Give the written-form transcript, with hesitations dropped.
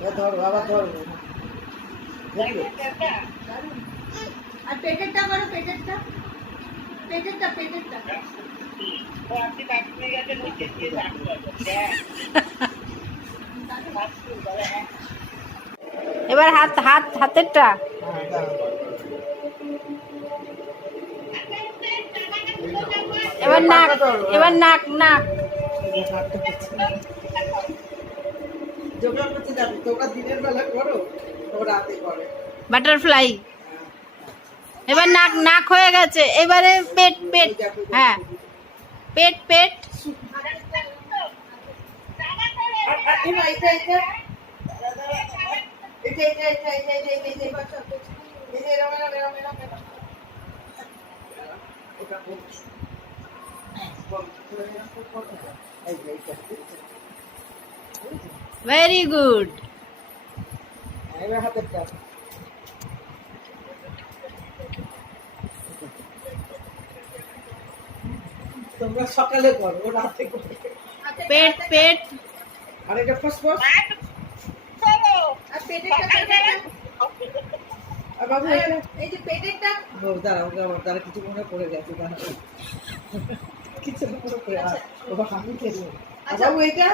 ধর বাবা ধর। আর পেটেরটা করো, পেটেরটা পেটেরটা পেটেরটা এবার হাত হাত হাতেরটা। এবার নাক, এবার নাক নাক। যোগা করতে যাবে, তোমরা দিনের বেলা করো, তোমরা রাতে করে। বাটারফ্লাই। এবার নাক নাক হয়ে গেছে, এবারে পেট পেট। হ্যাঁ পেট পেট। Very good. এবার হাতের চাপ। তোমরা সকালে করো, রাতে করো। পেট পেট। আর এটা ফসফস। আর পেটেরটা পেটেরটা আর বাবু এটা এই যে পেটেরটা দাঁড়াও দাঁড়াও, দাঁড়া কিছু মনে পড়ে গেছে, দাঁড়াও কিছু মনে পড়ে। বাবু এটা